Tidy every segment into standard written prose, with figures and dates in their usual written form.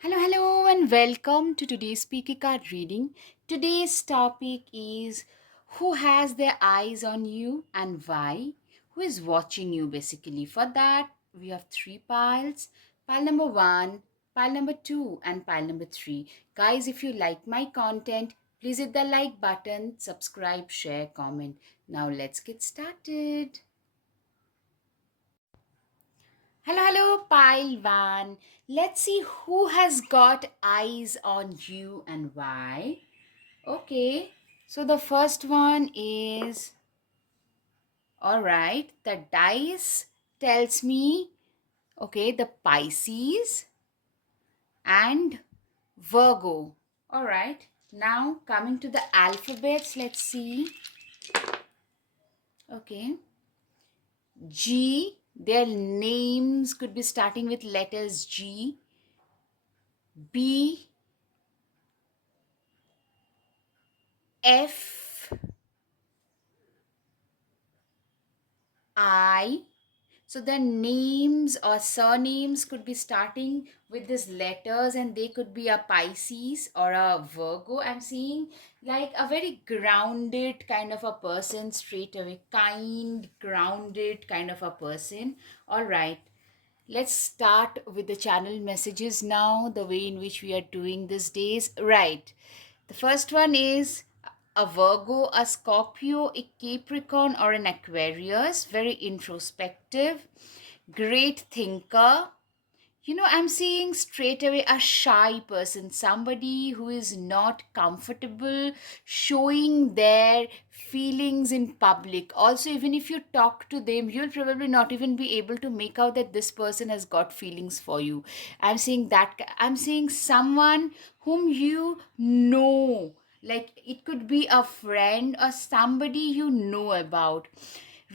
Hello, and welcome to today's Speaker Card reading. Today's topic is who has their eyes on you and why? Who is watching you basically? For that, we have three piles: pile number one, pile number two, and pile number three. Guys, if you like my content, please hit the like button, subscribe, share, comment. Now, let's get started. Hello, Pile One. Let's see who has got eyes on you and why. Okay, so the first one is all right. The dice tells me, okay, the Pisces and Virgo. All right, now coming to the alphabets, let's see. Okay, G, their names could be starting with letters G. B, F, I. So the names or surnames could be starting with these letters and they could be a Pisces or a Virgo. I'm seeing like a very grounded kind of a person straight away. Kind, grounded kind of a person. All right. Let's start with the channel messages now, the way in which we are doing these days. Right. The first one is a Virgo, a Scorpio, a Capricorn, or an Aquarius. Very introspective, great thinker. I'm seeing straight away a shy person, somebody who is not comfortable showing their feelings in public. Also, even if you talk to them, you'll probably not even be able to make out that this person has got feelings for you. I'm seeing someone whom you know, like it could be a friend or somebody you know about,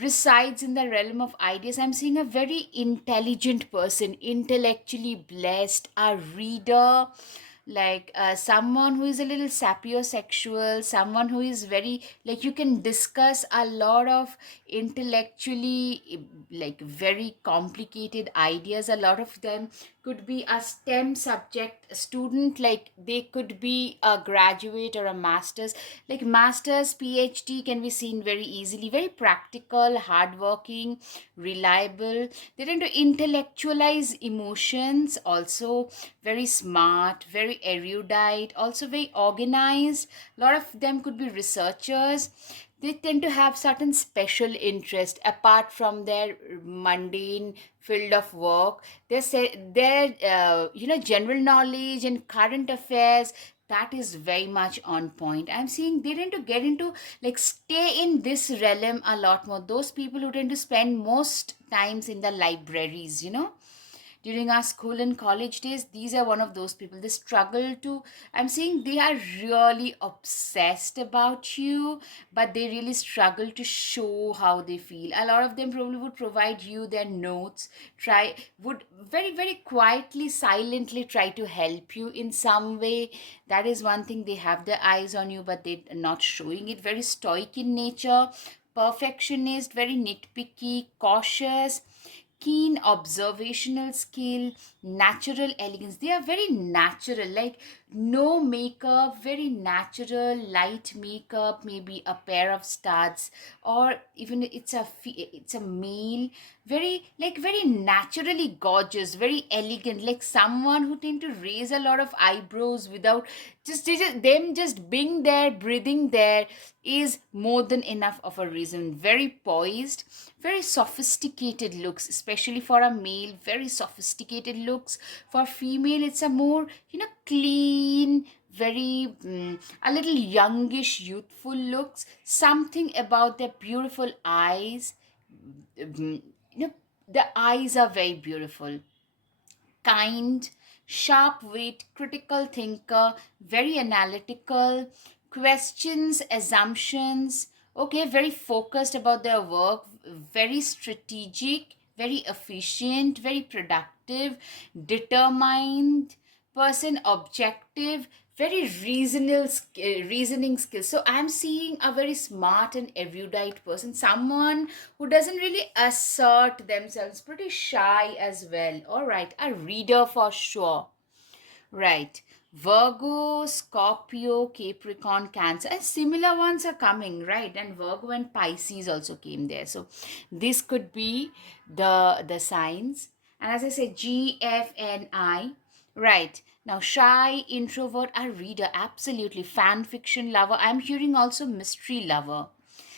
resides in the realm of ideas. I'm seeing a very intelligent person, intellectually blessed, a reader, like someone who is a little sapiosexual, someone who is very, like, you can discuss a lot of intellectually, like, very complicated ideas. A lot of them could be a STEM subject student, like they could be a graduate or a master's, like master's, PhD can be seen very easily. Very practical, hardworking, reliable. They tend to intellectualize emotions, also very smart, very erudite, also very organized. A lot of them could be researchers. They tend to have certain special interest apart from their mundane field of work. Their general knowledge and current affairs, that is very much on point. I'm seeing they tend to get into, like, stay in this realm a lot more. Those people who tend to spend most times in the libraries. During our school and college days, these are one of those people. They struggle to, I'm saying they are really obsessed about you, but they really struggle to show how they feel. A lot of them probably would provide you their notes, would very, very quietly, silently try to help you in some way. That is one thing. They have their eyes on you, but they're not showing it. Very stoic in nature, perfectionist, very nitpicky, cautious, keen observational skill, natural elegance. They are very natural, like no makeup, very natural, light makeup, maybe a pair of studs, or even it's a male, very, like, very naturally gorgeous, very elegant, like someone who tend to raise a lot of eyebrows without them just being there, breathing there is more than enough of a reason. Very poised, very sophisticated looks, especially for a male. Very sophisticated looks. For female, it's a more, clean, very a little youngish, youthful looks. Something about their beautiful eyes. The eyes are very beautiful, kind, sharp wit, critical thinker, very analytical, questions, assumptions, okay, very focused about their work, very strategic, very efficient, very productive, determined person, objective, very reasoning skills. So I'm seeing a very smart and erudite person, someone who doesn't really assert themselves, pretty shy as well. All right, a reader for sure. Right. Virgo, Scorpio, Capricorn, Cancer, and similar ones are coming, right? And Virgo and Pisces also came there. So this could be the signs. And as I said, G, F, N, I. Right. Now, shy, introvert, a reader, absolutely. Fan fiction lover. I'm hearing also mystery lover,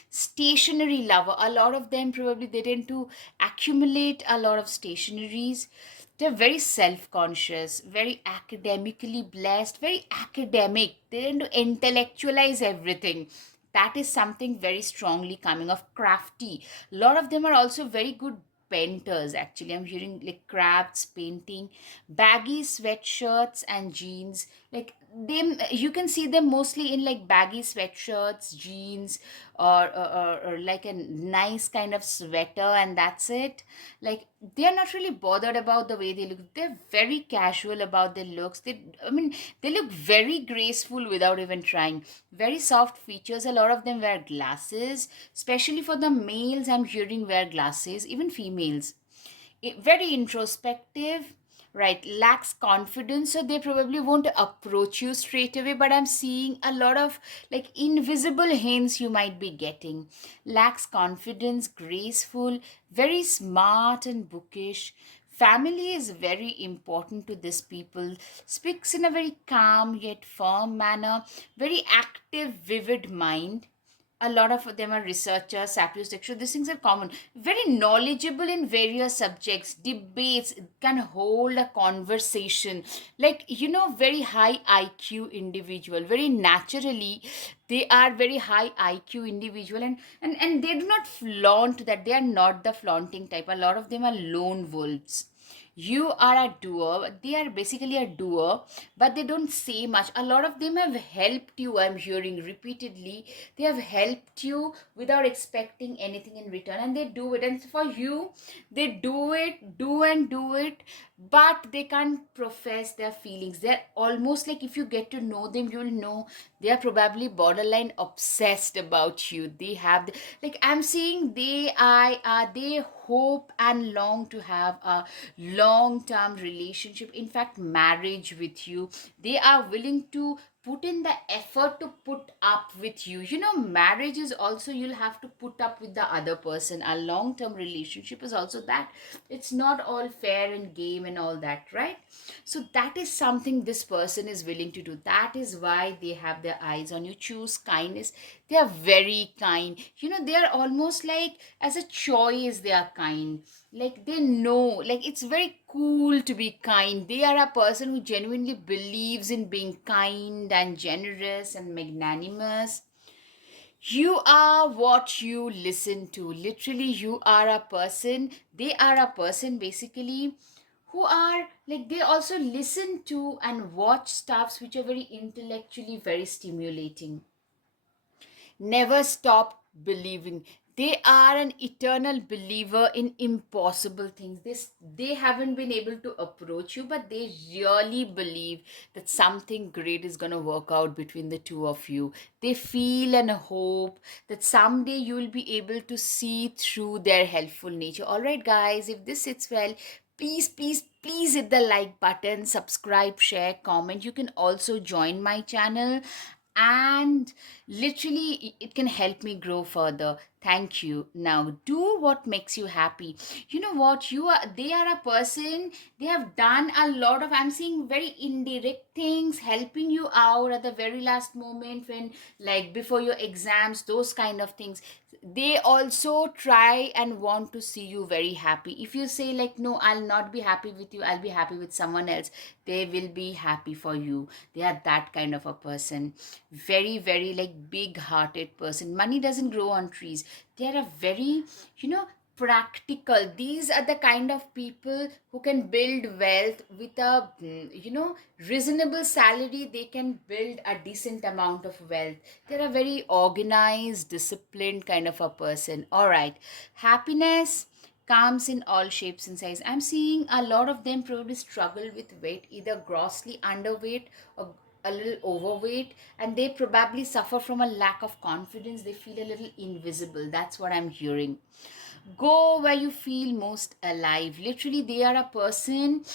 stationery lover. A lot of them probably they tend to accumulate a lot of stationaries. They're very self-conscious, very academically blessed, very academic. They tend to intellectualize everything. That is something very strongly coming of crafty. A lot of them are also very good painters. Actually, I'm hearing like crafts, painting, baggy sweatshirts and jeans. Like them, you can see them mostly in like baggy sweatshirts, jeans, or like a nice kind of sweater, and that's it. Like they are not really bothered about the way they look. They're very casual about their looks. I mean, they look very graceful without even trying. Very soft features. A lot of them wear glasses, especially for the males. I'm hearing wear glasses, even females. Very introspective, right? Lacks confidence, so they probably won't approach you straight away, but I'm seeing a lot of like invisible hints you might be getting. Lacks confidence, graceful, very smart and bookish. Family is very important to this people. Speaks in a very calm yet firm manner. Very active, vivid mind. A lot of them are researchers, sapiosexual. These things are common. Very knowledgeable in various subjects, debates, can hold a conversation. Like, very high IQ individual. Very naturally, they are very high IQ individual, and they do not flaunt that. They are not the flaunting type. A lot of them are lone wolves. You are a doer. They are basically a doer, but they don't say much. A lot of them have helped you, I'm hearing repeatedly. They have helped you without expecting anything in return, and they do it. And for you, they do it, do and do it, but they can't profess their feelings. They're almost like, if you get to know them, you'll know they are probably borderline obsessed about you. They have like, I'm seeing they hope and long to have a long term relationship, in fact marriage with you. They are willing to put in the effort to put up with you. Marriage is also, you'll have to put up with the other person. A long term relationship is also that. It's not all fair and game and all that, right? So that is something this person is willing to do. That is why they have their eyes on you. Choose kindness. They are very kind. They are almost like, as a choice they are kind. Like they know, like it's very cool to be kind. They are a person who genuinely believes in being kind and generous and magnanimous. You are what you listen to. Literally, you are a person. They are a person basically who are like, they also listen to and watch stuffs which are very intellectually very stimulating. Never stop believing. They are an eternal believer in impossible things. They haven't been able to approach you, but they really believe that something great is going to work out between the two of you. They feel and hope that someday you will be able to see through their helpful nature. All right, guys, if this sits well, please, please, please hit the like button, subscribe, share, comment. You can also join my channel, and literally it can help me grow further. Thank you. Now do what makes you happy. You know what, they are a person. They have done a lot of, I'm seeing very indirect things, helping you out at the very last moment, when like before your exams, those kind of things. They also try and want to see you very happy. If you say like, no, I'll not be happy with you, I'll be happy with someone else, they will be happy for you. They are that kind of a person. Very, very like big hearted person. Money doesn't grow on trees. They are a very, practical. These are the kind of people who can build wealth with a, reasonable salary. They can build a decent amount of wealth. They're a very organized, disciplined kind of a person. All right. Happiness comes in all shapes and sizes. I'm seeing a lot of them probably struggle with weight, either grossly underweight or a little overweight, and they probably suffer from a lack of confidence. They feel a little invisible. That's what I'm hearing. Go where you feel most alive. Literally, they are a person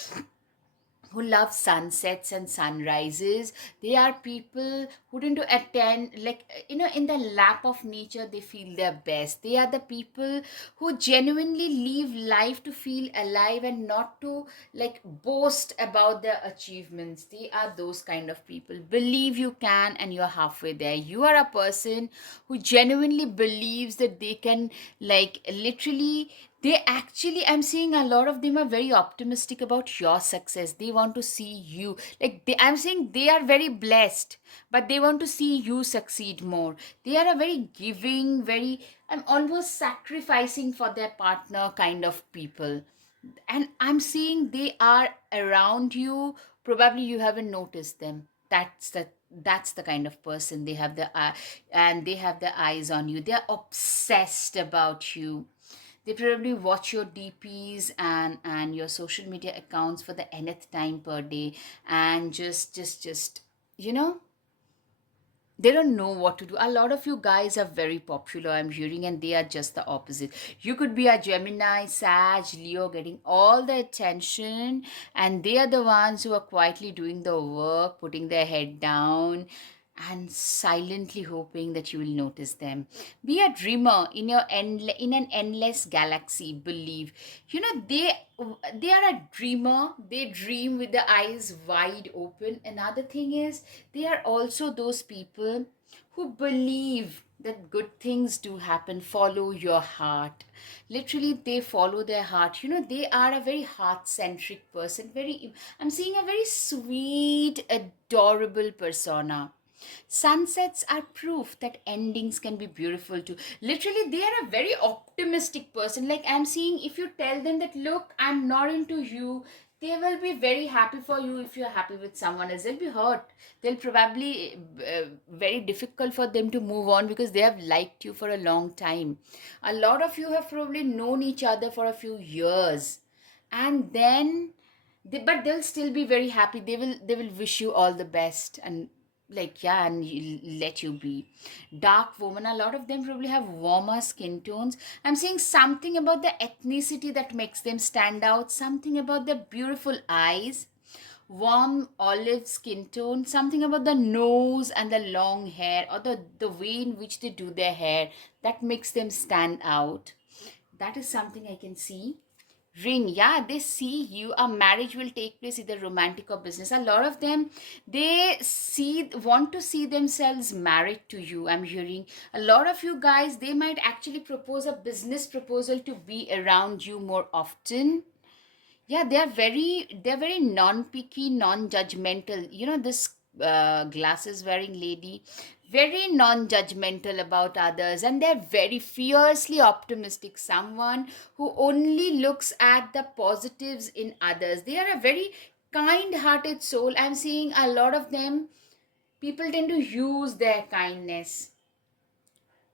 who love sunsets and sunrises. They are people who tend to attend, like, in the lap of nature, they feel their best. They are the people who genuinely live life to feel alive and not to, like, boast about their achievements. They are those kind of people. Believe you can, and you're halfway there. You are a person who genuinely believes that they can, like, literally, they actually, I'm seeing a lot of them are very optimistic about your success. They want to see you, like, I'm saying they are very blessed, but they want to see you succeed more. They are a very giving, very, I'm almost sacrificing for their partner kind of people. And I'm seeing they are around you. Probably you haven't noticed them. That's the kind of person. They have the eye, and they have their eyes on you. They're obsessed about you. They probably watch your DPs and your social media accounts for the nth time per day, and just you know they don't know what to do. A lot of you guys are very popular, I'm hearing, and they are just the opposite. You could be a Gemini, Sag, Leo, getting all the attention, and they are the ones who are quietly doing the work, putting their head down, and silently hoping that you will notice them. Be a dreamer in in an endless galaxy. Believe, they are a dreamer. They dream with the eyes wide open. Another thing is, they are also those people who believe that good things do happen. Follow your heart. Literally, they follow their heart. They are a very heart centric person. I'm seeing a very sweet, adorable persona. Sunsets are proof that endings can be beautiful too. Literally, they are a very optimistic person. Like, I'm seeing, if you tell them that, look, I'm not into you, they will be very happy for you. If you're happy with someone else, they'll be hurt. They'll probably, very difficult for them to move on, because they have liked you for a long time. A lot of you have probably known each other for a few years, and then but they'll still be very happy. They will wish you all the best, and, like, yeah, and let you be. Dark woman, a lot of them probably have warmer skin tones. I'm seeing something about the ethnicity that makes them stand out, something about their beautiful eyes, warm olive skin tone, something about the nose and the long hair, or the way in which they do their hair, that makes them stand out. That is something I can see. Ring, yeah, they see you. A marriage will take place, either romantic or business. A lot of them, they want to see themselves married to you. I'm hearing a lot of you guys, they might actually propose a business proposal to be around you more often. Yeah, they're very non-picky, non-judgmental. This glasses wearing lady, very non-judgmental about others, and they're very fiercely optimistic. Someone who only looks at the positives in others. They are a very kind-hearted soul. I'm seeing a lot of them. People tend to use their kindness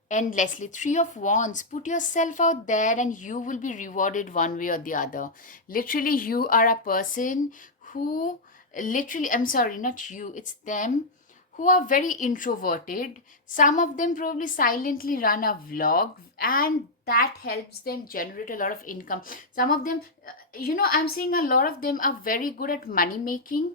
endlessly. Three of wands, put yourself out there and you will be rewarded one way or the other. Literally, you are a person who, literally, I'm sorry, not you, it's them, who are very introverted. Some of them probably silently run a vlog, and that helps them generate a lot of income. Some of them, I'm seeing a lot of them are very good at money making,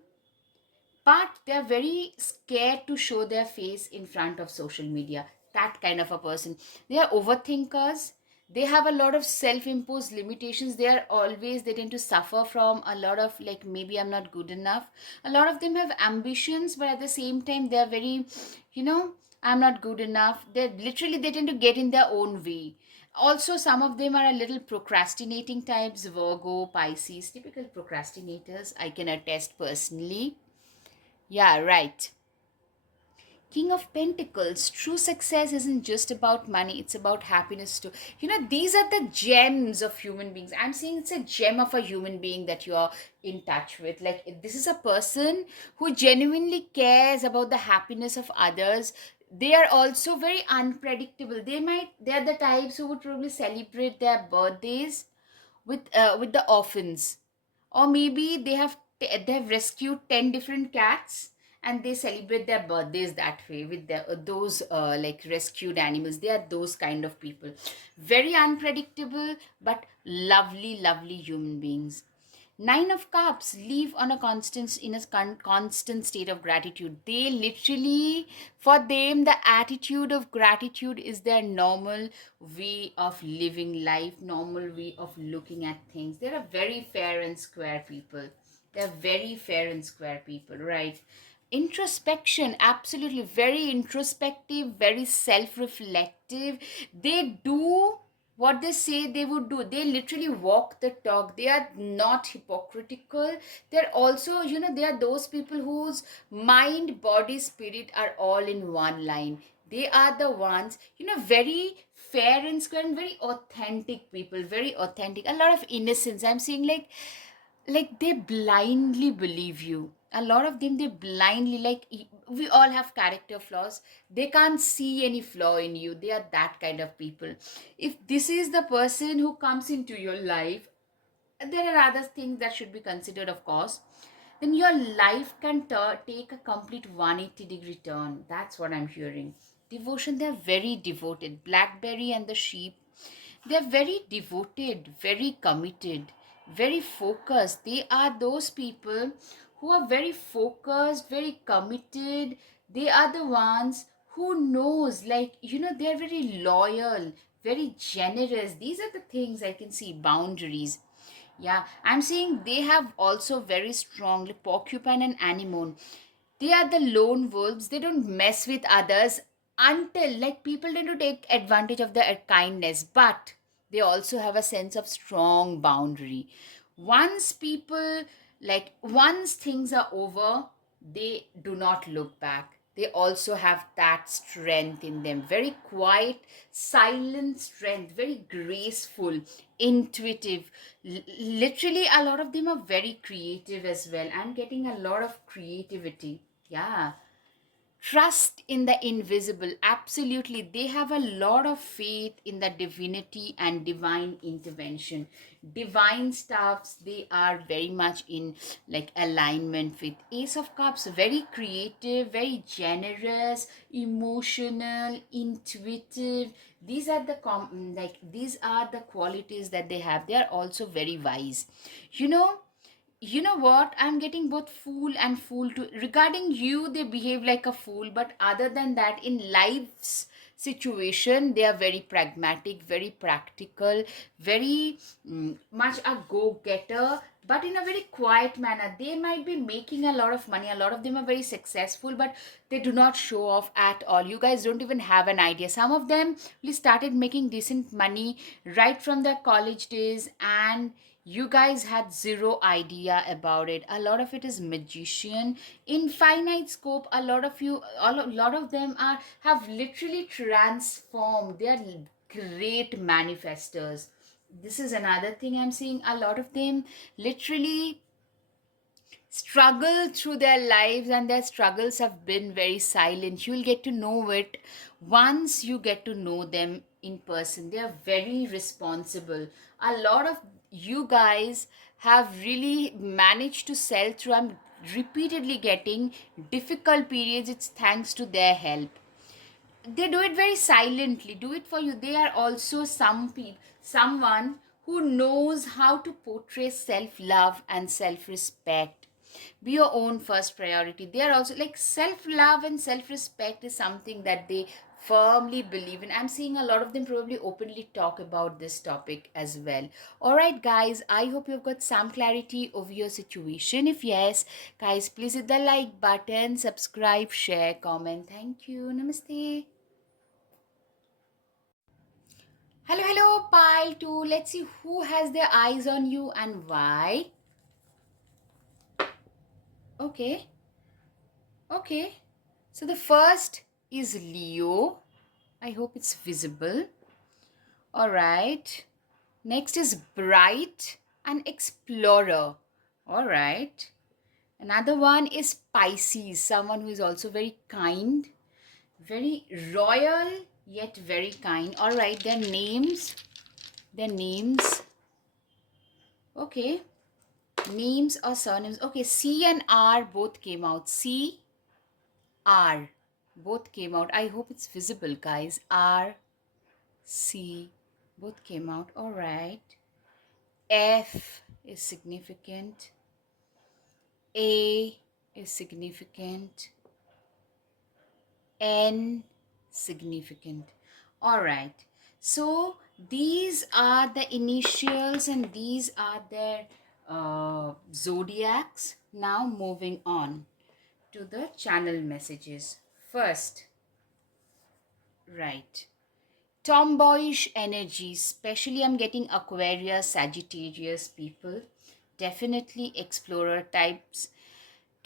but they're very scared to show their face in front of social media. That kind of a person. They are overthinkers. They have a lot of self-imposed limitations. They tend to suffer from a lot of, like, maybe I'm not good enough. A lot of them have ambitions, but at the same time they're very, you know I'm not good enough. They tend to get in their own way. Also, some of them are a little procrastinating types. Virgo, Pisces, typical procrastinators, I can attest personally. Yeah, right. King of Pentacles, true success isn't just about money, it's about happiness too. These are the gems of human beings. I'm saying it's a gem of a human being that you're in touch with. Like, this is a person who genuinely cares about the happiness of others. They are also very unpredictable. They're the types who would probably celebrate their birthdays with the orphans, or maybe they have rescued 10 different cats, and they celebrate their birthdays that way with those like rescued animals. They are those kind of people, very unpredictable, but lovely, lovely human beings. Nine of Cups live on a constant state of gratitude. They literally, for them, the attitude of gratitude is their normal way of living life, normal way of looking at things. They are very fair and square people. They're very fair and square people, right? Introspection, absolutely very introspective, very self-reflective. They do what they say they would do. They literally walk the talk. They are not hypocritical. They're also, they are those people whose mind, body, spirit are all in one line. They are the ones, very fair and square and very authentic people, very authentic, a lot of innocence. I'm seeing like they blindly believe you. A lot of them, they blindly, like, we all have character flaws. They can't see any flaw in you. They are that kind of people. If this is the person who comes into your life, there are other things that should be considered, of course. Then your life can take a complete 180-degree turn. That's what I'm hearing. Devotion, they're very devoted. Blackberry and the sheep, they're very devoted, very committed, very focused. They are those people who are very focused, very committed. They are the ones who knows, like, they're very loyal, very generous. These are the things I can see. Boundaries. Yeah, I'm seeing they have also very strongly porcupine and anemone. They are the lone wolves. They don't mess with others until, like, people tend to take advantage of their kindness, but they also have a sense of strong boundary. Once people, like, once things are over, they do not look back. They also have that strength in them, very quiet, silent strength, very graceful, intuitive. Literally, a lot of them are very creative as well. I'm getting a lot of creativity. Yeah. Trust in the invisible. Absolutely. They have a lot of faith in the divinity and divine intervention. Divine stuffs, they are very much in, like, alignment with Ace of Cups. Very creative, very generous, emotional, intuitive. These are the these are the qualities that they have. They are also very wise. You know, what, I'm getting both fool and fool too. Regarding you, they behave like a fool, but other than that, in life's situation, they are very pragmatic, very practical, very much a go-getter, but in a very quiet manner. They might be making a lot of money. A lot of them are very successful, but they do not show off at all. You guys don't even have an idea. Some of them really started making decent money right from their college days, and you guys had zero idea about it. A lot of it is magician, infinite scope. A lot of them are have literally transformed. They are great manifestors. This is another thing I'm seeing. A lot of them literally struggle through their lives, and their struggles have been very silent. You'll get to know it once you get to know them in person. They are very responsible. A lot of you guys have really managed to sell through. I'm repeatedly getting difficult periods. It's thanks to their help. They do it very silently, do it for you. They are also someone who knows how to portray self love and self respect. Be your own first priority. They are also, like, self love and self respect is something that they firmly believe in. I'm seeing a lot of them probably openly talk about this topic as well. All right, guys, I hope you've got some clarity over your situation. If yes, guys, please hit the like button, subscribe, share, comment. Thank you. Namaste. Hello, hello, pile 2. Let's see who has their eyes on you and why. Okay, okay. So the first is Leo. I hope it's visible. All right. Next is Bright, an explorer. All right. Another one is Pisces, someone who is also very kind, very royal, yet very kind. All right. Their names. Their names. Okay. Names or surnames. Okay, C and R both came out. C, R both came out. I hope it's visible, guys. R, C both came out. All right. F. is significant. A is significant. N significant. All right. So these are the initials and these are their zodiacs. Now moving on to the channel messages. First, right. Tomboyish energy, especially I'm getting Aquarius, Sagittarius people. Definitely explorer types.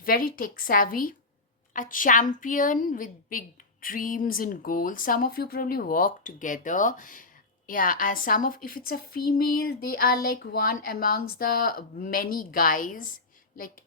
Very tech savvy, a champion with big dreams and goals. Some of you probably work together. Yeah, as some of, if it's a female, they are like one amongst the many guys, like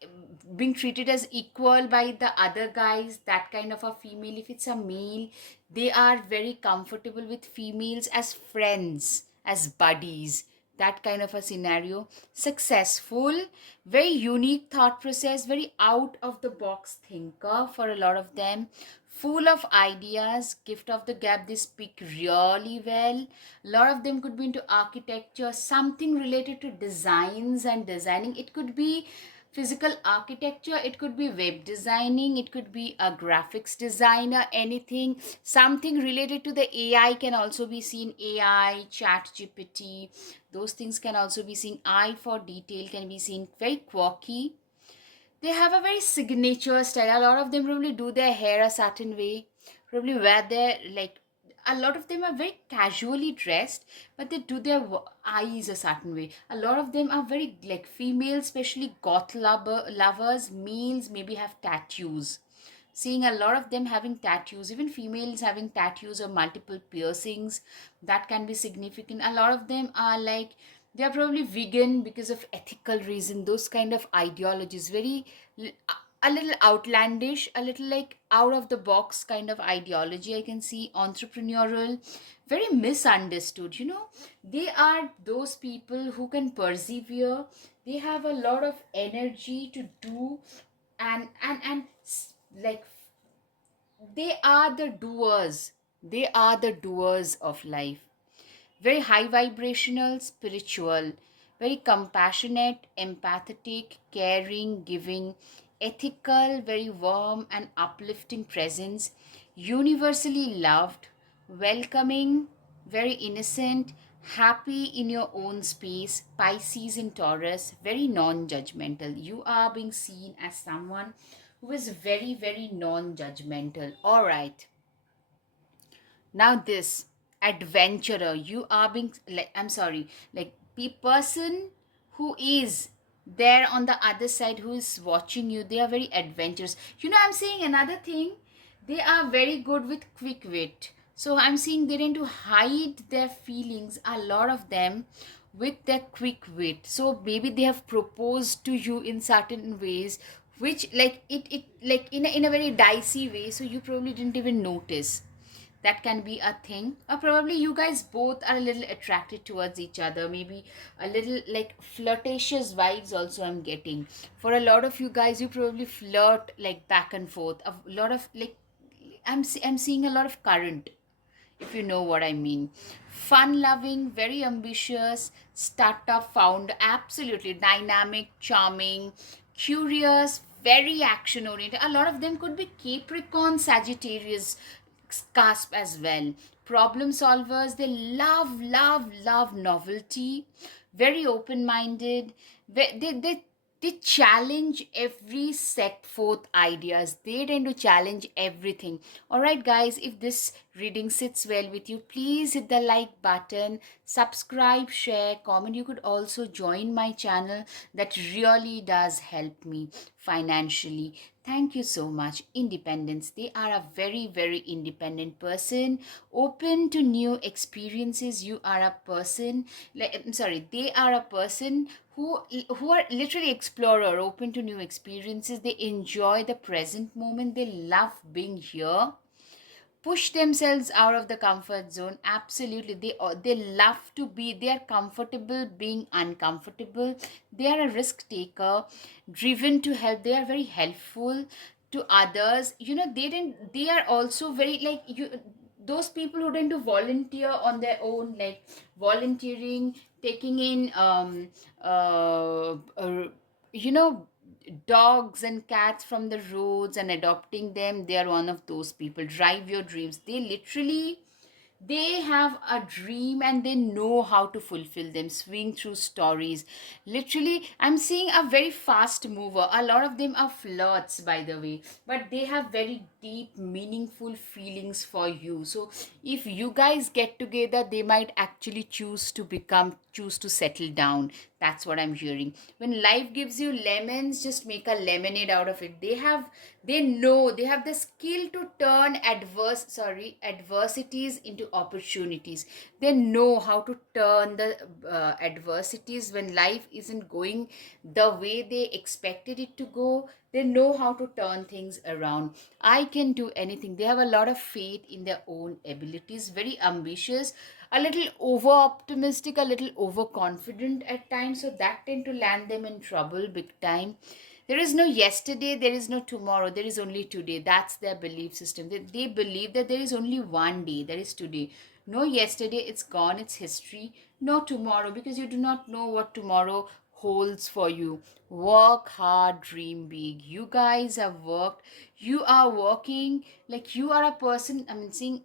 being treated as equal by the other guys, that kind of a female. If it's a male, they are very comfortable with females as friends, as buddies, that kind of a scenario. Successful, very unique thought process, very out of the box thinker for a lot of them, full of ideas, gift of the gap, they speak really well. A lot of them could be into architecture, something related to designs and designing. It could be physical architecture, it could be web designing, it could be a graphics designer, anything. Something related to the AI can also be seen. AI, chat GPT, those things can also be seen. Eye for detail can be seen. Very quirky, they have a very signature style. A lot of them probably do their hair a certain way, probably wear their, like, a lot of them are very casually dressed, but they do their eyes a certain way. A lot of them are very, like, females, especially goth lovers, males maybe have tattoos. Seeing a lot of them having tattoos, even females having tattoos or multiple piercings, that can be significant. A lot of them are like, they are probably vegan because of ethical reason, those kind of ideologies, very a little outlandish, a little like out of the box kind of ideology. I can see entrepreneurial, very misunderstood, they are those people who can persevere. They have a lot of energy to do, and like, they are the doers. They are the doers of life. Very high vibrational, spiritual, very compassionate, empathetic, caring, giving, ethical, very warm and uplifting presence, universally loved, welcoming, very innocent, happy in your own space. Pisces and Taurus, very non judgmental. You are being seen as someone who is very, very non judgmental. All right. Now this adventurer, you are being, like, I'm sorry, like, person who is there on the other side, who is watching you, they are very adventurous. I'm saying another thing, they are very good with quick wit. So I'm seeing they tend to hide their feelings, a lot of them, with their quick wit. So maybe they have proposed to you in certain ways, which, like, it like in a very dicey way, so you probably didn't even notice. That can be a thing. Or probably you guys both are a little attracted towards each other, maybe a little like flirtatious vibes also I'm getting. For a lot of you guys, you probably flirt like back and forth, a lot of like, I'm seeing a lot of current, if you know what I mean. Fun loving, very ambitious, startup founder, absolutely dynamic, charming, curious, very action oriented. A lot of them could be Capricorn, Sagittarius cusp as well. Problem solvers, they love, love, love novelty, very open minded. They challenge every set forth ideas. They tend to challenge everything. All right, guys, if this reading sits well with you, please hit the like button, subscribe, share, comment. You could also join my channel. That really does help me financially. Thank you so much. Independence. They are a very, very independent person, open to new experiences. You are a person, like, I'm sorry, they are a person who are literally explorer, open to new experiences. They enjoy the present moment. They love being here, push themselves out of the comfort zone. Absolutely, they love to be, they are comfortable being uncomfortable. They are a risk taker, driven to help. They are very helpful to others. They are also very, like, those people who tend to volunteer on their own, like volunteering, taking in you know dogs and cats from the roads and adopting them. They are one of those people. Drive your dreams. They literally, they have a dream and they know how to fulfill them. Swing through stories. Literally, I'm seeing a very fast mover. A lot of them are flirts, by the way, but they have very deep meaningful feelings for you. So if you guys get together, they might actually choose to settle down. That's what I'm hearing. When life gives you lemons, just make a lemonade out of it. They know, they have the skill to turn adversities into opportunities. They know how to turn the adversities when life isn't going the way they expected it to go. They know how to turn things around. I can do anything. They have a lot of faith in their own abilities, very ambitious, a little over optimistic, a little overconfident at times, so that tend to land them in trouble big time. There is no yesterday, there is no tomorrow, there is only today. That's their belief system. They believe that there is only one day, that is today. No yesterday, it's gone, it's history. No tomorrow, because you do not know what tomorrow holds for you. Work hard, dream big. You guys have worked, you are working, like you are a person, I mean, seeing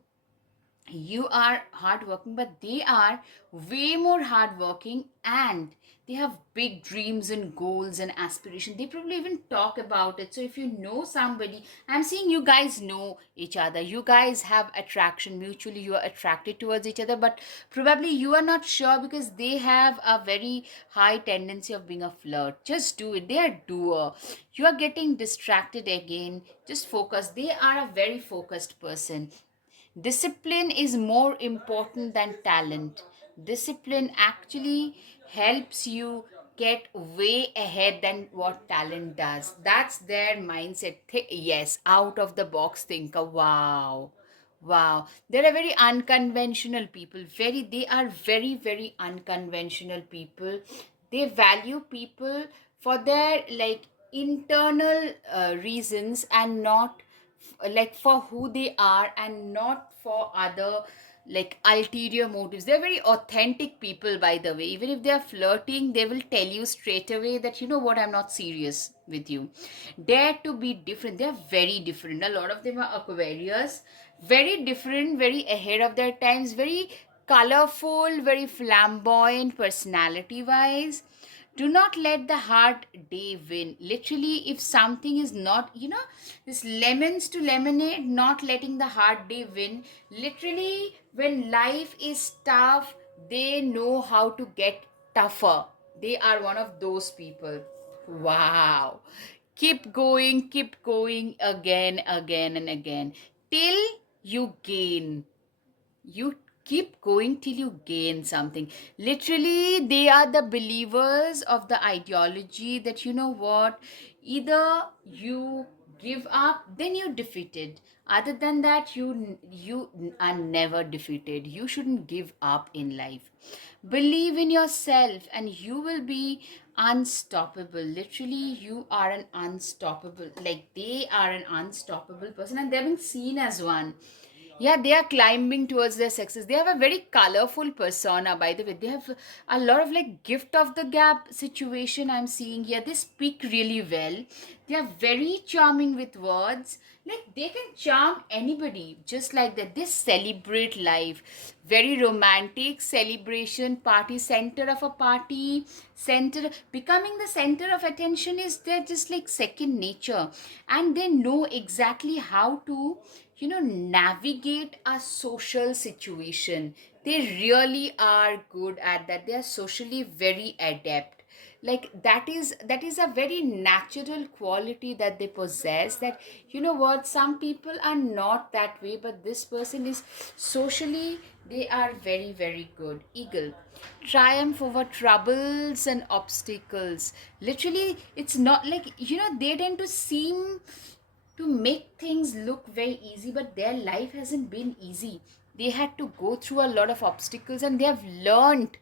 you are hardworking, but they are way more hardworking, and they have big dreams and goals and aspirations. They probably even talk about it. So if you know somebody, I'm seeing you guys know each other, you guys have attraction mutually, you are attracted towards each other, but probably you are not sure because they have a very high tendency of being a flirt. Just do it. They are doer. You are getting distracted again. Just focus. They are a very focused person. Discipline is more important than talent. Discipline actually helps you get way ahead than what talent does. That's their mindset. Yes, out of the box thinker. Wow. Wow. They are very unconventional people. They are very, very unconventional people. They value people for their like internal reasons, and not like for who they are, and not for other like ulterior motives. They're very authentic people, by the way. Even if they're flirting, they will tell you straight away that, you know what, I'm not serious with you. Dare to be different. They're very different. A lot of them are Aquarius. Very different, very ahead of their times, very colorful, very flamboyant personality wise. Do not let the hard day win. Literally, if something is not, this lemons to lemonade, not letting the hard day win. Literally, when life is tough, they know how to get tougher. They are one of those people. Wow. Keep going again, again, and again till you gain. You keep going till you gain something. Literally, they are the believers of the ideology that, you know what, either you give up, then you're defeated. Other than that, you are never defeated. You shouldn't give up in life. Believe in yourself and you will be unstoppable. Literally, you are an unstoppable, like they are an unstoppable person, and they're being seen as one. Yeah, they are climbing towards their success. They have a very colorful persona, by the way. They have a lot of like gift of the gap situation I'm seeing here. They speak really well. They are very charming with words. Like they can charm anybody just like that. They celebrate life. Very romantic celebration, party, center of a party, center, becoming the center of attention is they're just like second nature. And they know exactly how to navigate a social situation. They really are good at that. They are socially very adept. Like that is a very natural quality that they possess, that you know what, some people are not that way, but this person is socially, they are very, very good. Eagle, triumph over troubles and obstacles. Literally, it's not like, they tend to seem to make things look very easy, but their life hasn't been easy. They had to go through a lot of obstacles, and they have learned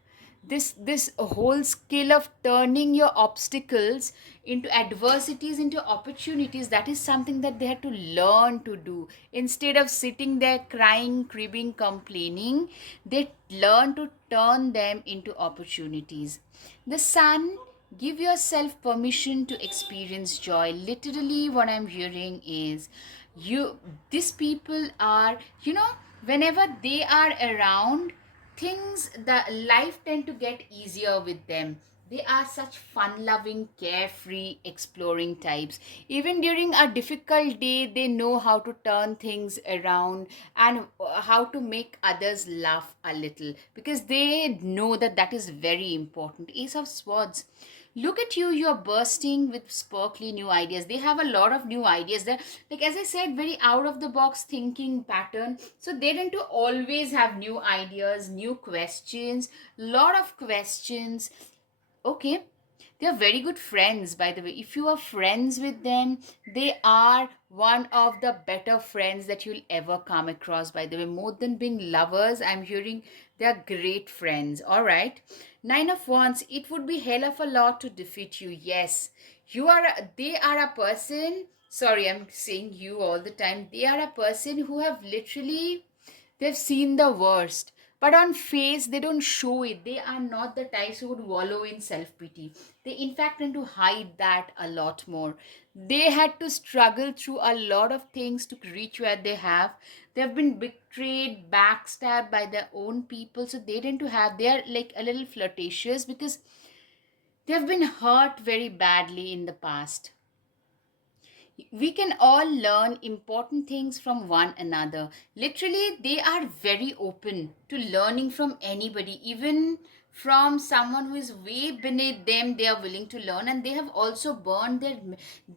this whole skill of turning your obstacles into adversities into opportunities, that is something that they had to learn to do. Instead of sitting there crying, cribbing, complaining, they learn to turn them into opportunities. The sun, give yourself permission to experience joy. Literally what I'm hearing is, you these people are, whenever they are around, things, the life tend to get easier with them. They are such fun loving, carefree, exploring types. Even during a difficult day, they know how to turn things around, and how to make others laugh a little, because they know that that is very important. Ace of Swords, look at you, you're bursting with sparkly new ideas. They have a lot of new ideas. They're, like, as I said, very out of the box thinking pattern, so they tend to always have new ideas, new questions, lot of questions. Okay, they are very good friends, by the way. If you are friends with them, they are one of the better friends that you'll ever come across, by the way. More than being lovers, I'm hearing they are great friends. All right. Nine of Wands, it would be hell of a lot to defeat you. Yes, they are a person. Sorry, I'm saying you all the time. They are a person who have literally, they've seen the worst, but on face they don't show it. They are not the types who would wallow in self-pity. They in fact tend to hide that a lot more. They had to struggle through a lot of things to reach where they have. They've been betrayed, backstabbed by their own people, so they tend to have, they are like a little flirtatious because they've been hurt very badly in the past. We can all learn important things from one another. Literally, they are very open to learning from anybody, even from someone who is way beneath them. They are willing to learn, and they have also burned their.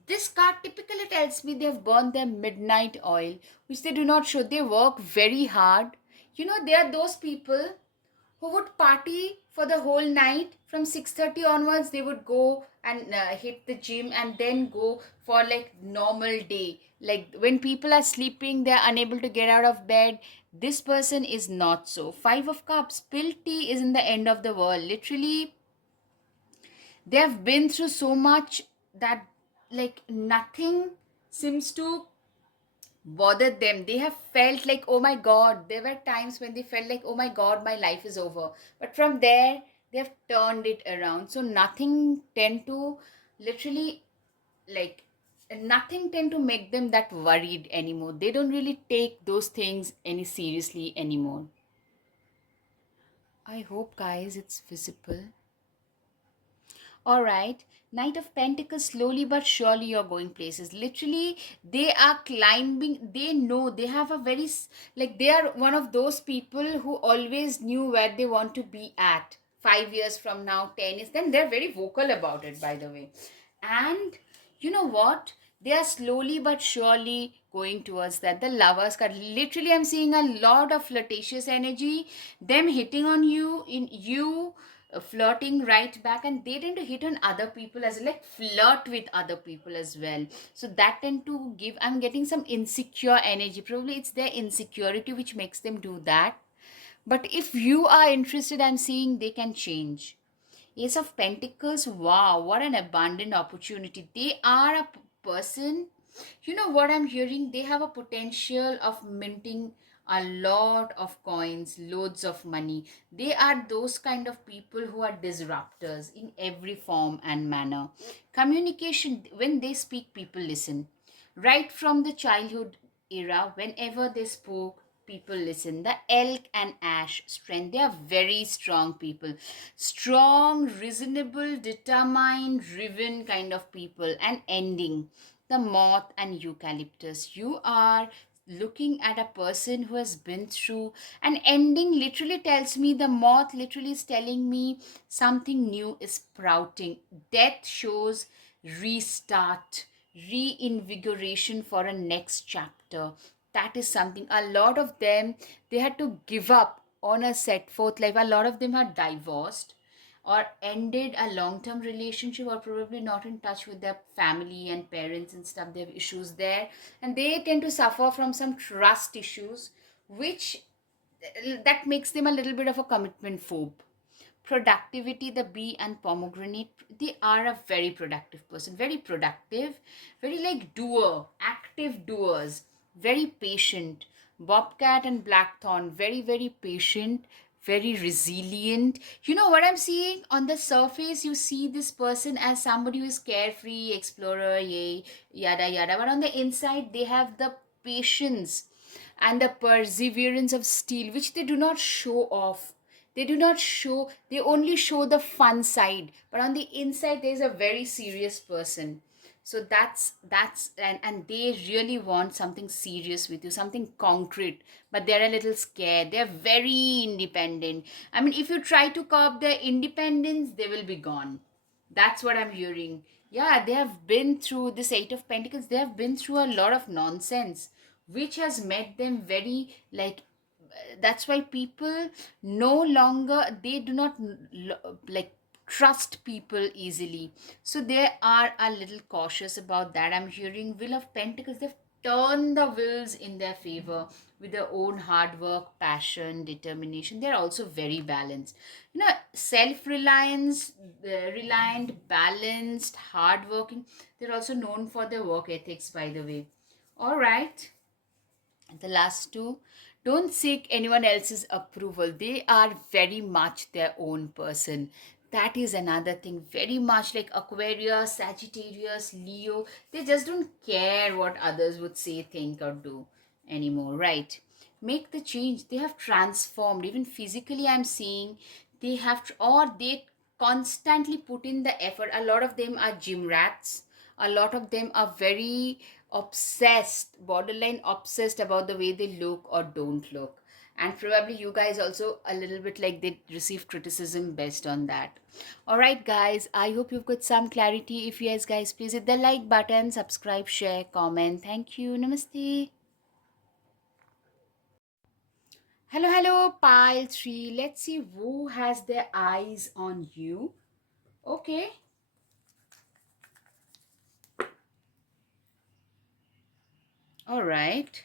This card typically tells me they have burned their midnight oil, which they do not show. They work very hard. They are those people who would party for the whole night. From 6:30 onwards they would go and hit the gym, and then go for like normal day, like when people are sleeping, they're unable to get out of bed. This person is not so. Five of Cups, spilled tea isn't the end of the world. Literally, they have been through so much that, like, nothing seems to bothered them. They have felt like, oh my god, there were times when they felt like, oh my god, my life is over. But from there, they have turned it around. So nothing tend to, literally, like, nothing tend to make them that worried anymore. They don't really take those things any seriously anymore. I hope, guys, it's visible. All right. Knight of Pentacles, slowly but surely you're going places. Literally, they are climbing. They know they have a very, like, they are one of those people who always knew where they want to be at 5 years from now, 10 is. Then they're very vocal about it, by the way. And you know what? They are slowly but surely going towards that. The Lovers card. Literally, I'm seeing a lot of flirtatious energy. Them hitting on you, in you flirting right back, and they tend to hit on other people as well, like flirt with other people as well. So that tend to give, I'm getting some insecure energy. Probably it's their insecurity which makes them do that. But if you are interested, I'm seeing they can change. Ace of Pentacles, wow, what an abundant opportunity. They are a person, you know what I'm hearing? They have a potential of minting a lot of coins, loads of money. They are those kind of people who are disruptors in every form and manner. Communication, when they speak, people listen. Right from the childhood era, whenever they spoke, people listen. The Elk and Ash strength, they are very strong people. Strong, reasonable, determined, driven kind of people. And ending, the Moth and Eucalyptus, you are looking at a person who has been through an ending. Literally tells me, the Moth literally is telling me something new is sprouting. Death shows restart, reinvigoration for a next chapter. That is something. A lot of them, they had to give up on a set forth life. A lot of them are divorced or ended a long-term relationship, or probably not in touch with their family and parents and stuff. They have issues there, and they tend to suffer from some trust issues, which that makes them a little bit of a commitment phobe. productivity, the bee and pomegranate, they are a very productive person, very productive, very like doer, active doers, very patient. Bobcat and Blackthorn, very, very patient, very resilient. You know what I'm seeing? On the surface, you see this person as somebody who is carefree, explorer, yay, yada yada. But on the inside, they have the patience and the perseverance of steel, which they do not show off. They do not show, they only show the fun side. But on the inside, there's a very serious person. So that's and they really want something serious with you, something concrete, but they're a little scared. They're very independent. I mean, if you try to curb their independence, they will be gone. That's what I'm hearing. Yeah, they have been through this Eight of Pentacles. They have been through a lot of nonsense, which has made them very like. That's why people no longer, they do not like trust people easily. So they are a little cautious about that. I'm hearing Wheel of Pentacles. They've turned the wheels in their favor with their own hard work, passion, determination. They're also very balanced. You know, self-reliance, reliant, balanced, hardworking. They're also known for their work ethics, by the way. All right. The last two, don't seek anyone else's approval. They are very much their own person. That is another thing. Very much like Aquarius, Sagittarius, Leo. They just don't care what others would say, think, or do anymore, right? Make the change. They have transformed. Even physically, I'm seeing they have, or they constantly put in the effort. A lot of them are gym rats. A lot of them are very obsessed, borderline obsessed about the way they look or don't look. And probably you guys also a little bit like they receive criticism based on that. All right, guys, I hope you've got some clarity. If yes, guys, please hit the like button, subscribe, share, comment. Thank you. Namaste. Hello, hello, pile 3. Let's see who has their eyes on you. Okay. All right.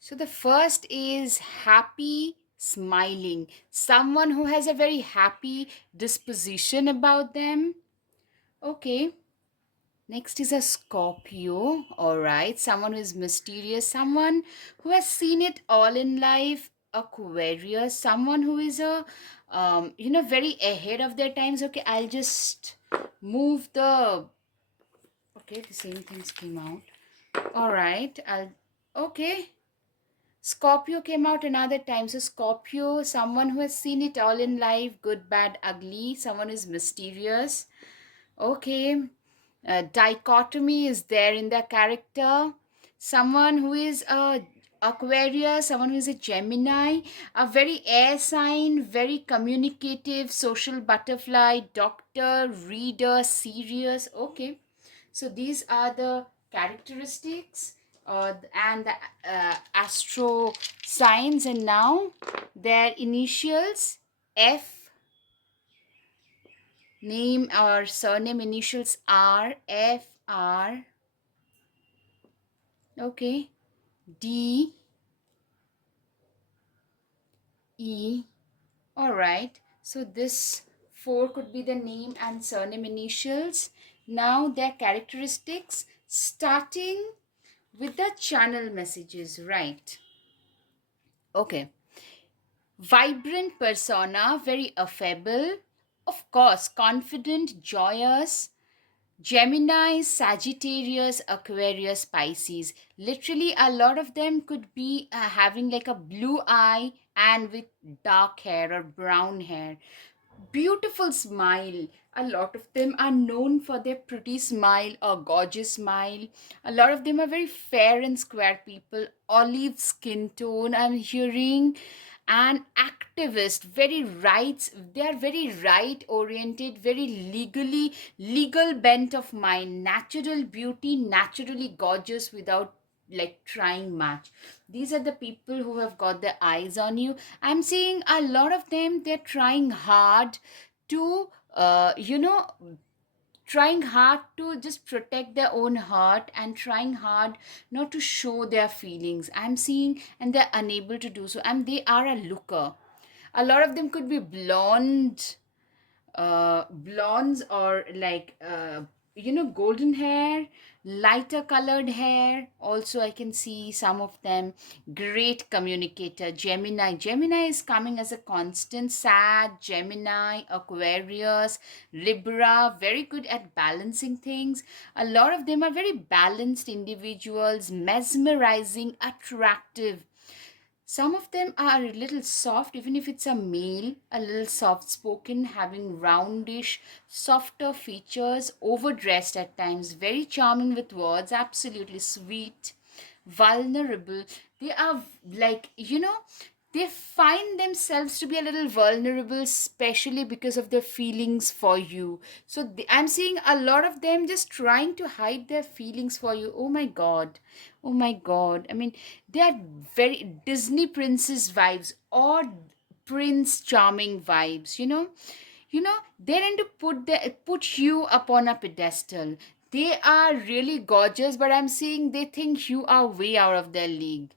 So the first is happy, smiling. Someone who has a very happy disposition about them. Okay. Next is a Scorpio. All right. Someone who is mysterious. Someone who has seen it all in life. Aquarius. Someone who is a, very ahead of their times. Okay. I'll just move the. Okay. The same things came out. All right. Okay. Scorpio came out another time. So, Scorpio, someone who has seen it all in life, good, bad, ugly, someone who's mysterious. Okay. Dichotomy is there in their character. Someone who is a Aquarius, someone who is a Gemini, a very air sign, very communicative, social butterfly, doctor, reader, serious. Okay. So these are the characteristics and the astro signs, and now their initials F, name or surname initials R, F, R, okay, D, E. All right. So this four could be the name and surname initials. Now their characteristics, starting with the channel messages, right? Okay. Vibrant persona, very affable, of course, confident, joyous. Gemini, Sagittarius, Aquarius, Pisces. Literally, a lot of them could be having like a blue eye and with dark hair or brown hair. Beautiful smile. A lot of them are known for their pretty smile or gorgeous smile. A lot of them are very fair and square people, olive skin tone, I'm hearing. And activist, very rights, they are very right oriented, very legal bent of mind, natural beauty, naturally gorgeous without like trying much. These are the people who have got their eyes on you. I'm seeing a lot of them, they're trying hard to trying hard to just protect their own heart and trying hard not to show their feelings, I'm seeing, and they're unable to do so, and they are a looker. A lot of them could be blonde, blondes or like golden hair, lighter colored hair. Also I can see some of them. Great communicator. Gemini is coming as a constant. Sag, Gemini, Aquarius, Libra, very good at balancing things. A lot of them are very balanced individuals, mesmerizing, attractive. Some of them are a little soft, even if it's a male, a little soft spoken, having roundish, softer features, overdressed at times, very charming with words, absolutely sweet, vulnerable. They are like, they find themselves to be a little vulnerable, especially because of their feelings for you. So I'm seeing a lot of them just trying to hide their feelings for you. Oh my God. Oh my God. I mean, they are very Disney princess vibes or Prince Charming vibes, they tend to put you upon a pedestal. They are really gorgeous, but I'm seeing they think you are way out of their league.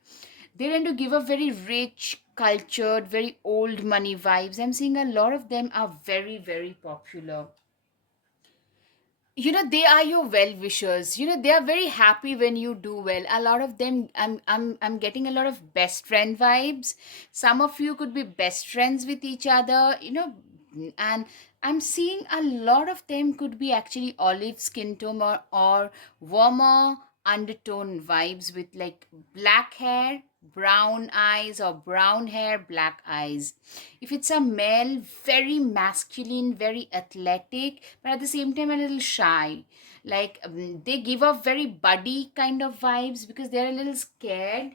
They tend to give a very rich, cultured, very old money vibes. I'm seeing a lot of them are very, very popular. They are your well wishers. They are very happy when you do well. A lot of them, I'm getting a lot of best friend vibes. Some of you could be best friends with each other, and I'm seeing a lot of them could be actually olive skin tone or warmer undertone vibes with like black hair, brown eyes, or brown hair, black eyes. If it's a male, very masculine, very athletic, but at the same time a little shy. Like they give off very buddy kind of vibes because they're a little scared.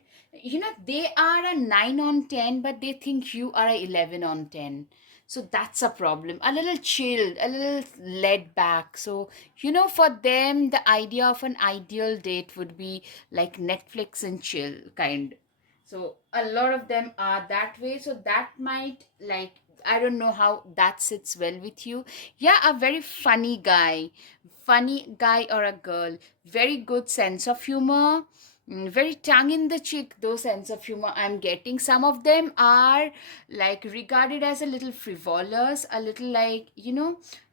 They are a 9 on 10, but they think you are a 11 on 10. So that's a problem. A little chilled, a little laid back. So, for them, the idea of an ideal date would be like Netflix and chill kind. So a lot of them are that way. So that might like, I don't know how that sits well with you. Yeah, a very funny guy or a girl, very good sense of humor. Very tongue in the cheek, those sense of humor I'm getting. Some of them are like regarded as a little frivolous, a little like,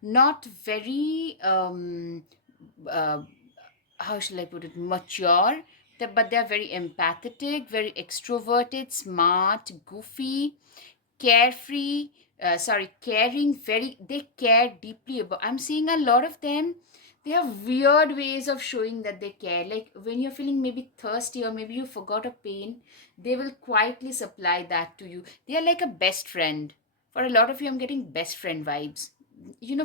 not very uh, how shall I put it, mature, but they're very empathetic, very extroverted, smart, goofy, carefree, caring, they care deeply about. I'm seeing a lot of them. They have weird ways of showing that they care. Like when you're feeling maybe thirsty or maybe you forgot a pain, they will quietly supply that to you. They are like a best friend. For a lot of you, I'm getting best friend vibes.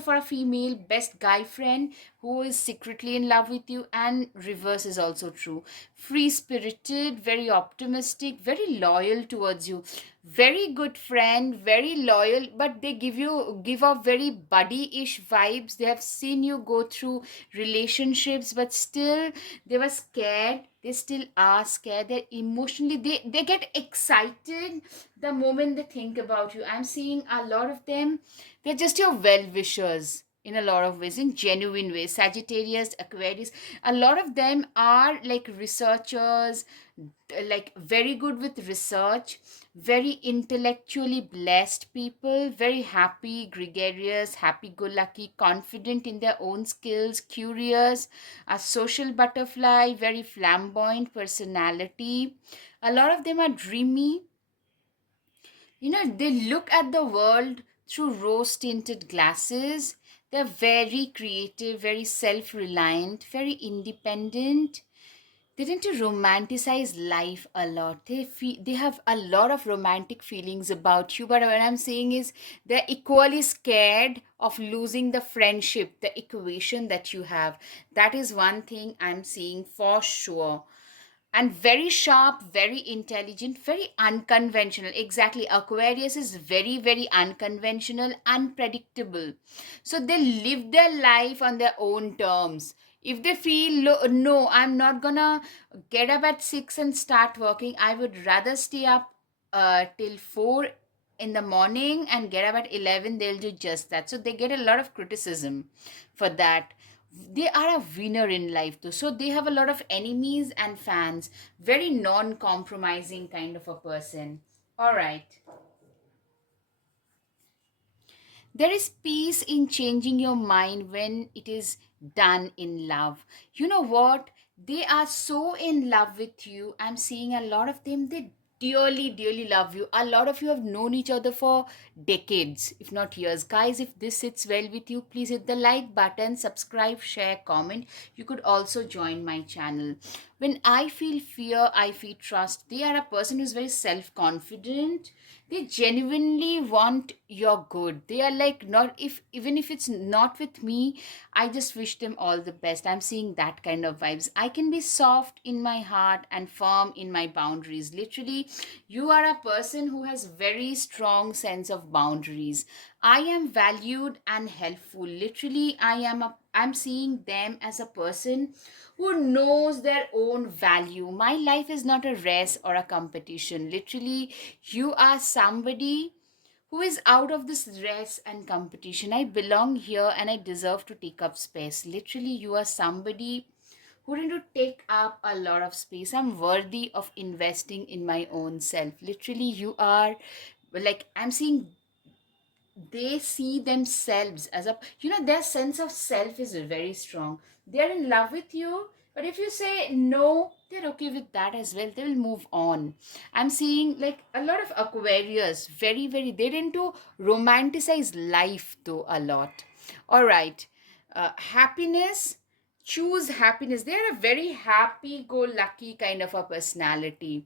For a female, best guy friend who is secretly in love with you, and reverse is also true. Free spirited, very optimistic, very loyal towards you, very good friend, very loyal, but they give off very buddy-ish vibes. They have seen you go through relationships, but still they were scared. They still are scared. They're emotionally, they get excited the moment they think about you. I'm seeing a lot of them. They're just your well wishers in a lot of ways, in genuine ways. Sagittarius, Aquarius, a lot of them are like researchers, like very good with research, very intellectually blessed people, very happy, gregarious, happy go lucky, confident in their own skills, curious, a social butterfly, very flamboyant personality. A lot of them are dreamy. They look at the world through rose tinted glasses. They're very creative, very self reliant, very independent. They tend to romanticize life a lot. They have a lot of romantic feelings about you, but what I'm saying is they're equally scared of losing the friendship, the equation that you have. That is one thing I'm seeing for sure. And very sharp, very intelligent, very unconventional. Exactly, Aquarius is very, very unconventional, unpredictable. So they live their life on their own terms. If they feel no, I'm not gonna get up at 6 and start working, I would rather stay up till 4 in the morning and get up at 11, they'll do just that. So they get a lot of criticism for that. They are a winner in life though, so they have a lot of enemies and fans. Very non-compromising kind of a person. All right. There is peace in changing your mind when it is done in love. You know what? They are so in love with you. I'm seeing a lot of them, they dearly, dearly love you. A lot of you have known each other for decades, if not years. Guys, if this sits well with you, please hit the like button, subscribe, share, comment. You could also join my channel. When I feel fear, I feel trust. They are a person who's very self confident. They genuinely want your good. They are like, not if even if it's not with me, I just wish them all the best. I'm seeing that kind of vibes. I can be soft in my heart and firm in my boundaries. Literally, you are a person who has very strong sense of boundaries. I am valued and helpful. Literally, I'm seeing them as a person who knows their own value. My life is not a race or a competition. Literally, you are somebody who is out of this race and competition. I belong here and I deserve to take up space. Literally, you are somebody who need to take up a lot of space. I'm worthy of investing in my own self. Literally, you are like, I'm seeing they see themselves as a, their sense of self is very strong. They're in love with you, but if you say no, they're okay with that as well. They will move on. I'm seeing like a lot of Aquarius, very, very, they're into romanticize life though a lot. All right. Happiness, choose happiness. They're a very happy go lucky kind of a personality,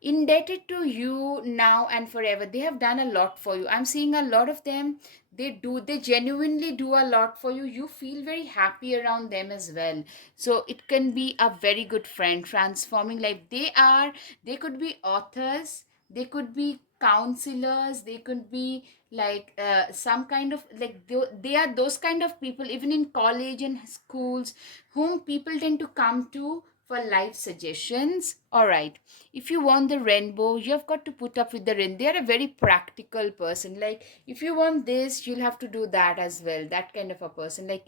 indebted to you now and forever. They have done a lot for you. I'm seeing a lot of them. They genuinely do a lot for you. You feel very happy around them as well. So it can be a very good friend transforming life. They could be authors, they could be counselors, they could be like some kind of like they are those kind of people even in college and schools whom people tend to come to for life suggestions. All right, if you want the rainbow, you have got to put up with the rain. They are a very practical person. Like, if you want this, you'll have to do that as well. That kind of a person. Like,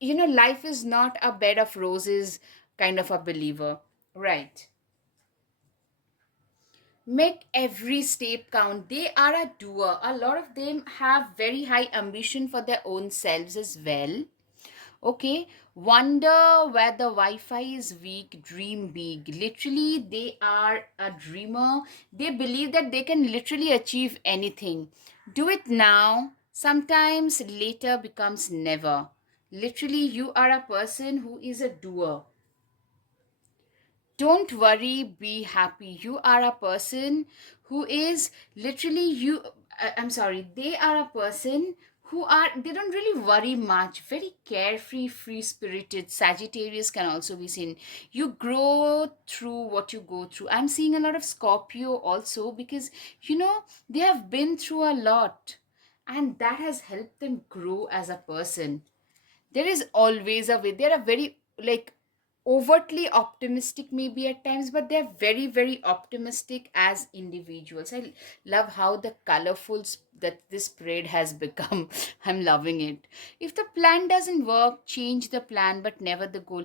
life is not a bed of roses kind of a believer. Right. Make every step count. They are a doer. A lot of them have very high ambition for their own selves as well. Okay, wonder where the Wi-Fi is weak, dream big. Literally, they are a dreamer. They believe that they can literally achieve anything. Do it now. Sometimes later becomes never. Literally, you are a person who is a doer. Don't worry, be happy. You are a person who is literally I'm sorry, they are a person they don't really worry much, very carefree, free spirited. Sagittarius can also be seen. You grow through what you go through. I'm seeing a lot of Scorpio also, because they have been through a lot, and that has helped them grow as a person. There is always a way. They are very like overtly optimistic maybe at times, but they're very, very optimistic as individuals. I love how the colorful that this parade has become. I'm loving it. If the plan doesn't work, change the plan, but never the goal.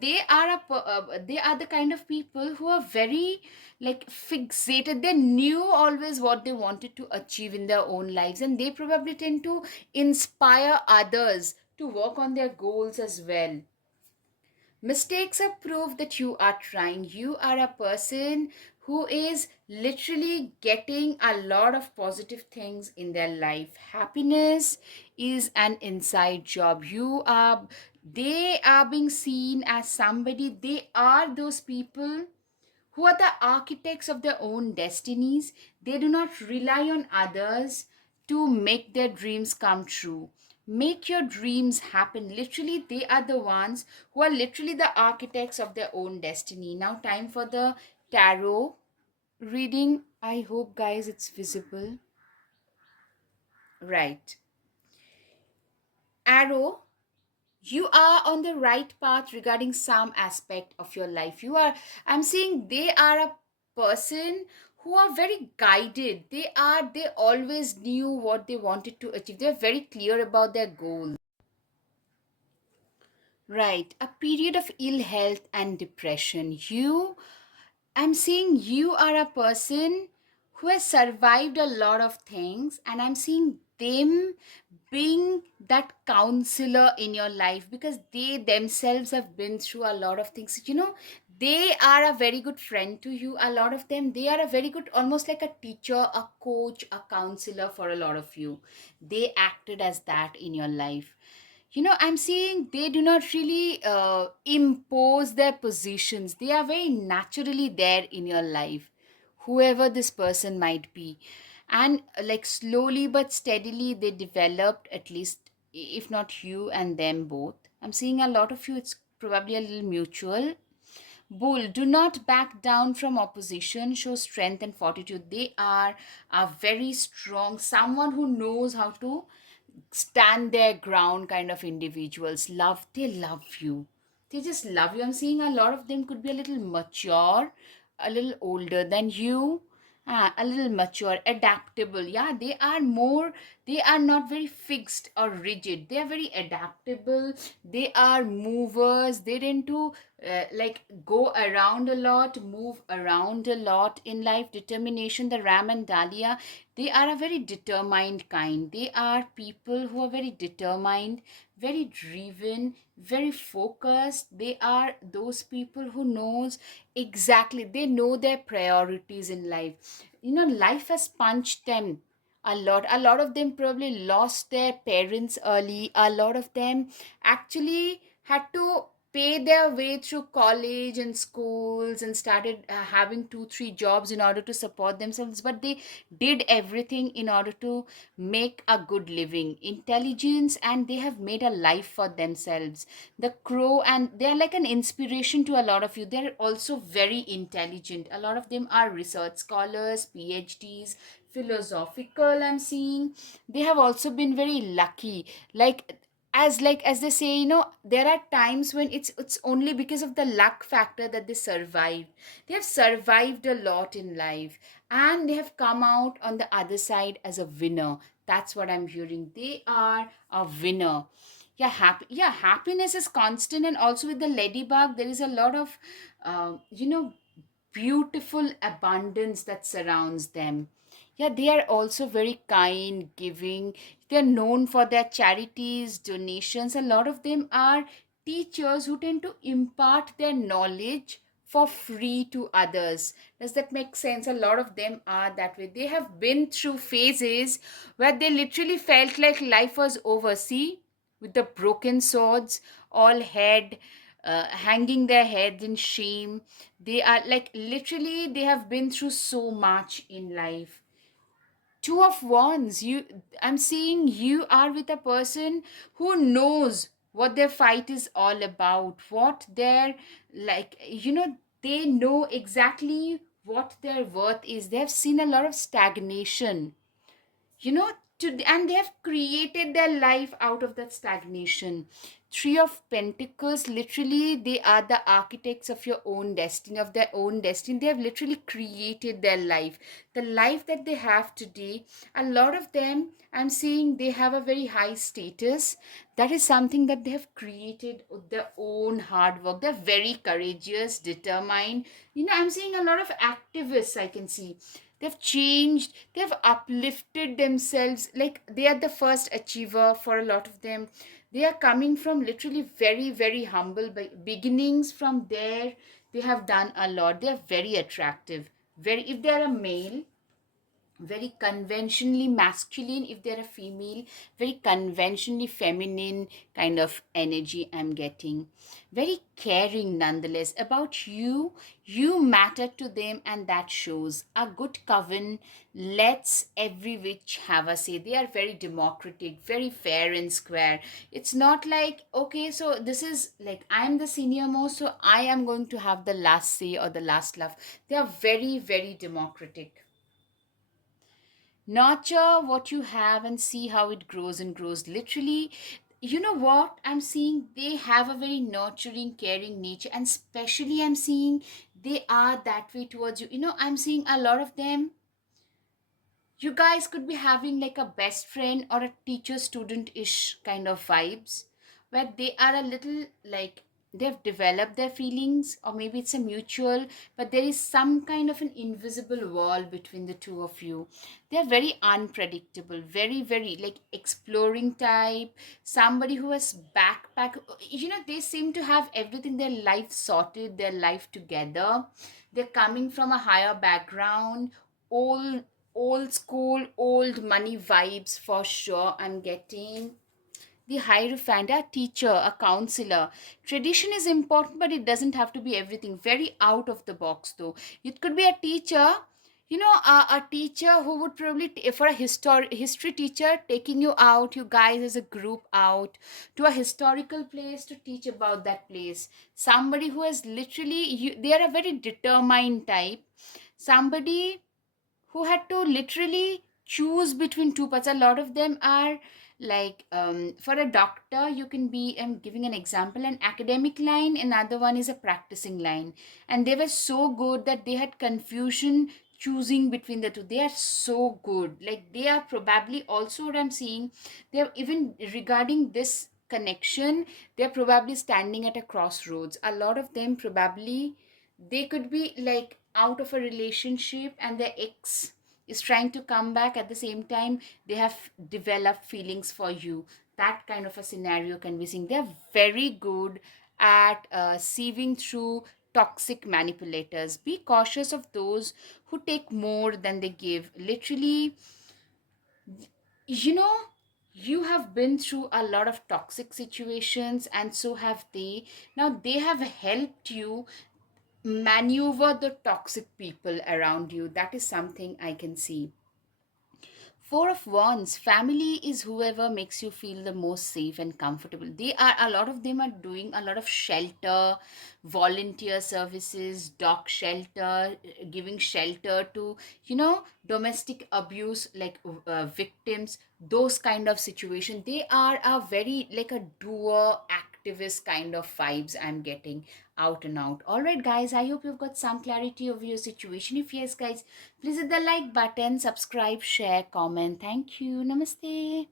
They are the kind of people who are very like fixated. They knew always what they wanted to achieve in their own lives, and they probably tend to inspire others to work on their goals as well. Mistakes are proof that you are trying. You are a person who is literally getting a lot of positive things in their life. Happiness is an inside job. They are being seen as somebody, they are those people who are the architects of their own destinies. They do not rely on others to make their dreams come true. Make your dreams happen. Literally, they are the ones who are literally the architects of their own destiny. Now, time for the tarot reading. I hope, guys, it's visible. Right. Arrow, you are on the right path regarding some aspect of your life. I'm seeing they are a person who are very guided. They always knew what they wanted to achieve. They're very clear about their goals. Right, a period of ill health and depression. I'm seeing you are a person who has survived a lot of things, and I'm seeing them being that counselor in your life, because they themselves have been through a lot of things. They are a very good friend to you. A lot of them, they are a very good, almost like a teacher, a coach, a counselor for a lot of you. They acted as that in your life. I'm seeing they do not really impose their positions. They are very naturally there in your life, whoever this person might be. And like slowly but steadily they developed, at least if not you and them both. I'm seeing a lot of you, it's probably a little mutual. Bull, do not back down from opposition. Show strength and fortitude. They are a very strong, someone who knows how to stand their ground kind of individuals. They love you. They just love you. I'm seeing a lot of them could be a little mature, a little older than you, a little mature, adaptable. Yeah, they are not very fixed or rigid. They are very adaptable. They are movers. They tend to like go around a lot, move around a lot in life. Determination, the Ram and Dahlia, they are a very determined kind. They are people who are very determined, very driven, very focused. They are those people who knows exactly, they know their priorities in life. Life has punched them a lot. A lot of them probably lost their parents early. A lot of them actually had to pay their way through college and schools and started having 2 3 jobs in order to support themselves, but they did everything in order to make a good living, intelligence, and they have made a life for themselves. The crow, and they're like an inspiration to a lot of you. They're also very intelligent. A lot of them are research scholars, PhDs, philosophical. I'm seeing they have also been very lucky. Like as they say, there are times when it's only because of the luck factor that they survived. They have survived a lot in life, and they have come out on the other side as a winner. That's what I'm hearing. They are a winner. Yeah, happiness is constant. And also with the ladybug, there is a lot of beautiful abundance that surrounds them. Yeah, they are also very kind, giving. They're known for their charities, donations. A lot of them are teachers who tend to impart their knowledge for free to others. Does that make sense? A lot of them are that way. They have been through phases where they literally felt like life was over. See, with the broken swords, all head, hanging their heads in shame. They are like literally, they have been through so much in life. Two of wands, I'm seeing you are with a person who knows what their fight is all about, what their, like, they know exactly what their worth is. They have seen a lot of stagnation, you know and they have created their life out of that stagnation. Three of Pentacles, literally they are the architects of your own destiny, of their own destiny. They have literally created their life, the life that they have today. A lot of them, I'm seeing, they have a very high status. That is something that they have created with their own hard work. They're very courageous, determined. I'm seeing a lot of activists, I can see. They've changed, they've uplifted themselves. Like, they are the first achiever for a lot of them. They are coming from literally very, very humble beginnings. From there, they have done a lot. They are very attractive. Very, if they are a male, very conventionally masculine. If they're a female, very conventionally feminine kind of energy I'm getting. Very caring nonetheless about you. You matter to them, and that shows. A good coven lets every witch have a say. They are very democratic, very fair and square. It's not like, okay, so this is like, I'm the senior most, so I am going to have the last say or the last laugh. They are very, very democratic. Nurture what you have and see how it grows and grows. Literally, you know what I'm seeing? They have a very nurturing, caring nature, and especially I'm seeing they are that way towards you. I'm seeing a lot of them. You guys could be having like a best friend or a teacher student ish kind of vibes, where they are a little like they've developed their feelings, or maybe it's a mutual, but there is some kind of an invisible wall between the two of you. They're very unpredictable, very, very like exploring type, somebody who has backpack. They seem to have everything, their life sorted, their life together. They're coming from a higher background, old old school, old money vibes for sure. I'm getting the Hierophant, a teacher, a counselor. Tradition is important, but it doesn't have to be everything. Very out of the box, though. It could be a teacher, a teacher who would probably, for a history teacher, taking you out, you guys as a group out to a historical place to teach about that place. Somebody who has literally, they are a very determined type. Somebody who had to literally choose between two paths. A lot of them are like, for a doctor, you can be, I'm giving an example, an academic line, another one is a practicing line. And they were so good that they had confusion choosing between the two. They are so good. Like, they are probably also what I'm seeing. They're even regarding this connection, they're probably standing at a crossroads. A lot of them probably, they could be like out of a relationship and their ex is trying to come back. At the same time, they have developed feelings for you. That kind of a scenario can be seen. They're very good at sieving through toxic manipulators. Be cautious of those who take more than they give. Literally, you know, you have been through a lot of toxic situations, and so have they. Now, they have helped you maneuver the toxic people around you. That is something I can see. Four of Wands, family is whoever makes you feel the most safe and comfortable. They are, a lot of them are doing a lot of shelter, volunteer services, dog shelter, giving shelter to, domestic abuse, like victims, those kind of situation. They are a very, like a doer, activist kind of vibes I'm getting out and out. All right, guys, I hope you've got some clarity of your situation. If yes, guys, please hit the like button, subscribe, share, comment. Thank you. Namaste.